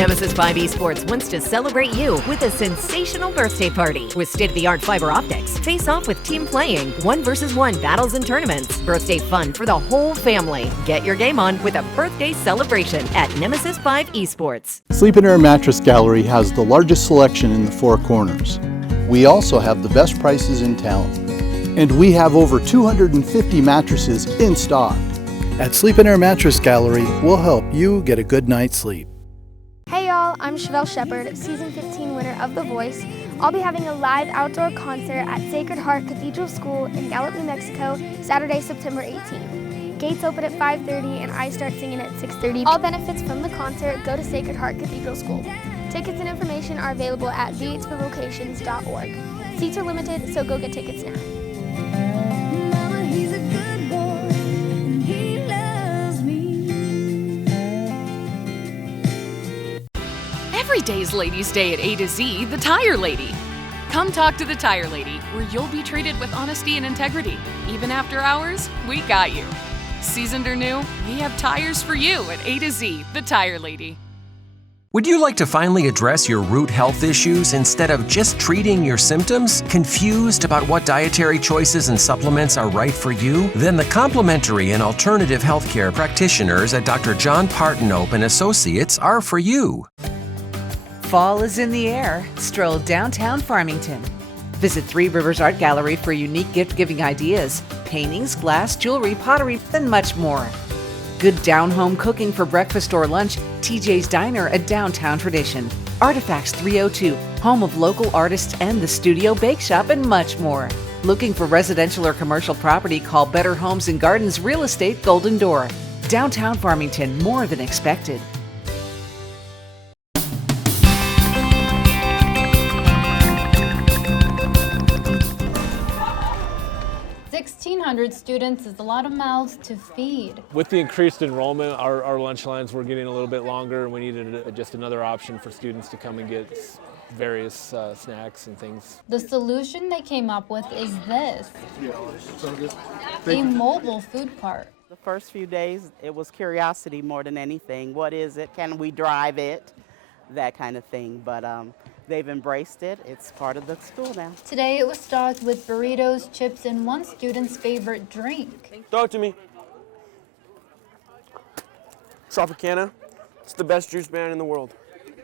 Nemesis 5 Esports wants to celebrate you with a sensational birthday party with state-of-the-art fiber optics, face-off with team playing, 1-versus-1 battles and tournaments, birthday fun for the whole family. Get your game on with a birthday celebration at Nemesis 5 Esports. Sleep in Air Mattress Gallery has the largest selection in the Four Corners. We also have the best prices in town. And we have over 250 mattresses in stock. At Sleep in Air Mattress Gallery, we'll help you get a good night's sleep. Hey y'all, I'm Chevelle Shepard, Season 15 winner of The Voice. I'll be having a live outdoor concert at Sacred Heart Cathedral School in Gallup, New Mexico, Saturday, September 18th. Gates open at 5:30 and I start singing at 6:30. All benefits from the concert go to Sacred Heart Cathedral School. Tickets and information are available at v8forvocations.org. Seats are limited, so go get tickets now. Every day's Ladies' Day at A to Z, the Tire Lady. Come talk to the Tire Lady, where you'll be treated with honesty and integrity. Even after hours, we got you. Seasoned or new, we have tires for you at A to Z, the Tire Lady. Would you like to finally address your root health issues instead of just treating your symptoms? Confused about what dietary choices and supplements are right for you? Then the complementary and alternative healthcare practitioners at Dr. John Partenope and Associates are for you. Fall is in the air. Stroll downtown Farmington. Visit Three Rivers Art Gallery for unique gift-giving ideas, paintings, glass, jewelry, pottery, and much more. Good down-home cooking for breakfast or lunch, TJ's Diner, a downtown tradition. Artifacts 302, home of local artists and the Studio Bake Shop, and much more. Looking for residential or commercial property, call Better Homes and Gardens Real Estate Golden Door. Downtown Farmington, more than expected. 1,600 students is a lot of mouths to feed. With the increased enrollment, our lunch lines were getting a little bit longer, and we needed just another option for students to come and get various snacks and things. The solution they came up with is this, a mobile food cart. The first few days, it was curiosity more than anything. What is it? Can we drive it? That kind of thing. But they've embraced it. It's part of the school now. Today it was stocked with burritos, chips, and one student's favorite drink. Throw it to me. Tropicana. It's the best juice brand in the world.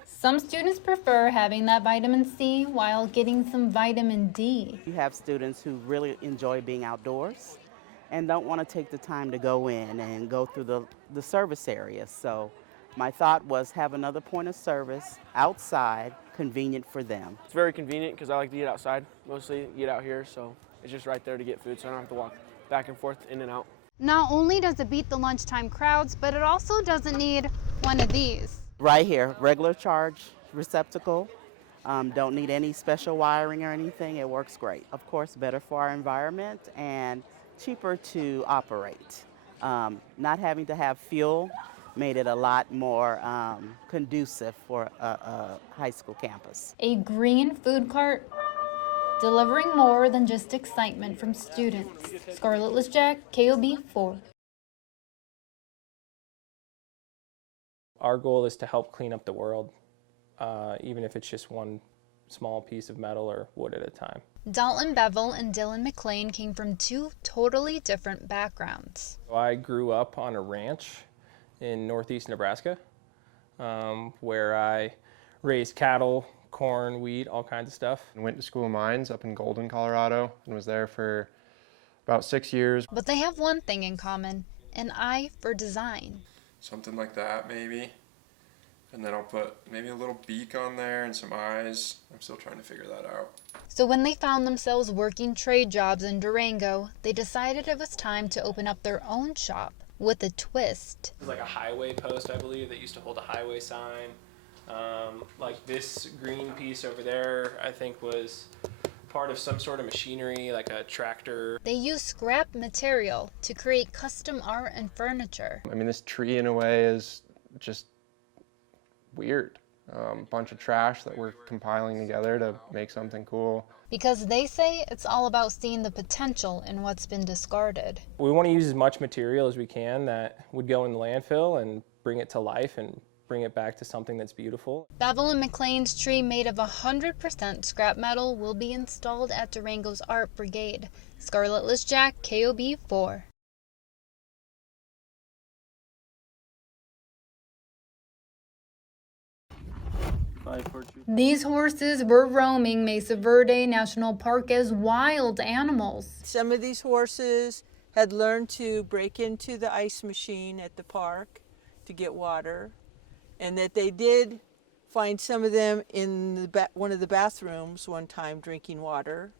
Some students prefer having that vitamin C while getting some vitamin D. You have students who really enjoy being outdoors and don't want to take the time to go in and go through the service area. So my thought was have another point of service outside, convenient for them. It's very convenient because I like to eat outside, mostly eat out here, so it's just right there to get food, so I don't have to walk back and forth, in and out. Not only does it beat the lunchtime crowds, but it also doesn't need one of these. Right here, regular charge receptacle. Don't need any special wiring or anything. It works great. Of course, better for our environment and cheaper to operate. Not having to have fuel made it a lot more conducive for a high school campus. A green food cart, delivering more than just excitement from students. Scarlett Lisjack, KOB 4. Our goal is to help clean up the world, even if it's just one small piece of metal or wood at a time. Dalton Bevel and Dylan McLean came from two totally different backgrounds. I grew up on a ranch in northeast Nebraska, where I raised cattle, corn, wheat, all kinds of stuff. I went to school of mines up in Golden, Colorado, and was there for about 6 years. But they have one thing in common, an eye for design. Something like that, maybe. And then I'll put maybe a little beak on there and some eyes. I'm still trying to figure that out. So when they found themselves working trade jobs in Durango, they decided it was time to open up their own shop with a twist. It was like a highway post, I believe, that used to hold a highway sign. Like this green piece over there, I think was part of some sort of machinery, like a tractor. They use scrap material to create custom art and furniture. I mean, this tree in a way is just weird. Bunch of trash that we're compiling together to make something cool. Because they say it's all about seeing the potential in what's been discarded. We want to use as much material as we can that would go in the landfill and bring it to life and bring it back to something that's beautiful. Bevel and McLean's tree made of 100% scrap metal will be installed at Durango's Art Brigade. Scarletless Jack, KOB 4. These horses were roaming Mesa Verde National Park as wild animals. Some of these horses had learned to break into the ice machine at the park to get water, and that they did find some of them in one of the bathrooms one time drinking water.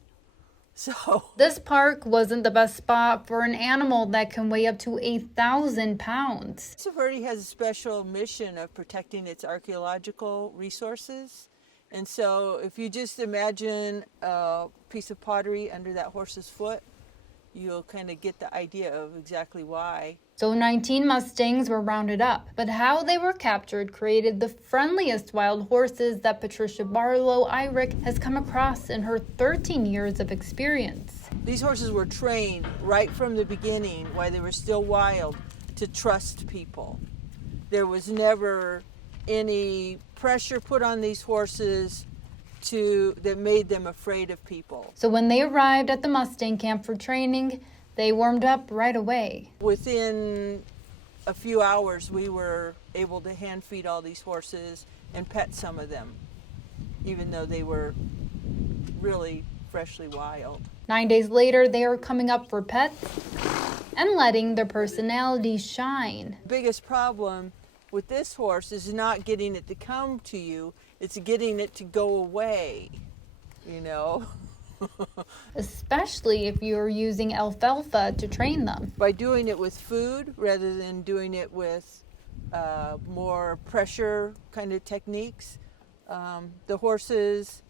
So this park wasn't the best spot for an animal that can weigh up to 8,000 pounds. Mesa Verde has a special mission of protecting its archaeological resources. And so if you just imagine a piece of pottery under that horse's foot, you'll kind of get the idea of exactly why. So 19 Mustangs were rounded up, but how they were captured created the friendliest wild horses that Patricia Barlow Irick has come across in her 13 years of experience. These horses were trained right from the beginning, while they were still wild, to trust people. There was never any pressure put on these horses that made them afraid of people. So when they arrived at the Mustang camp for training, they warmed up right away. Within a few hours, we were able to hand feed all these horses and pet some of them, even though they were really freshly wild. 9 days later, they are coming up for pets and letting their personalities shine. The biggest problem with this horse is not getting it to come to you, it's getting it to go away, you know. Especially if you're using alfalfa to train them. By doing it with food rather than doing it with more pressure kind of techniques, the horses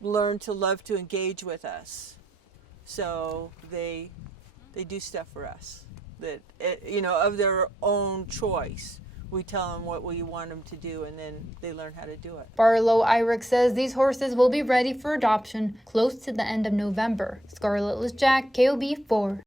learn to love to engage with us. So they do stuff for us that, you know, of their own choice. We tell them what we want them to do, and then they learn how to do it. Barlow Irick says these horses will be ready for adoption close to the end of November. Scarletless Jack, KOB 4.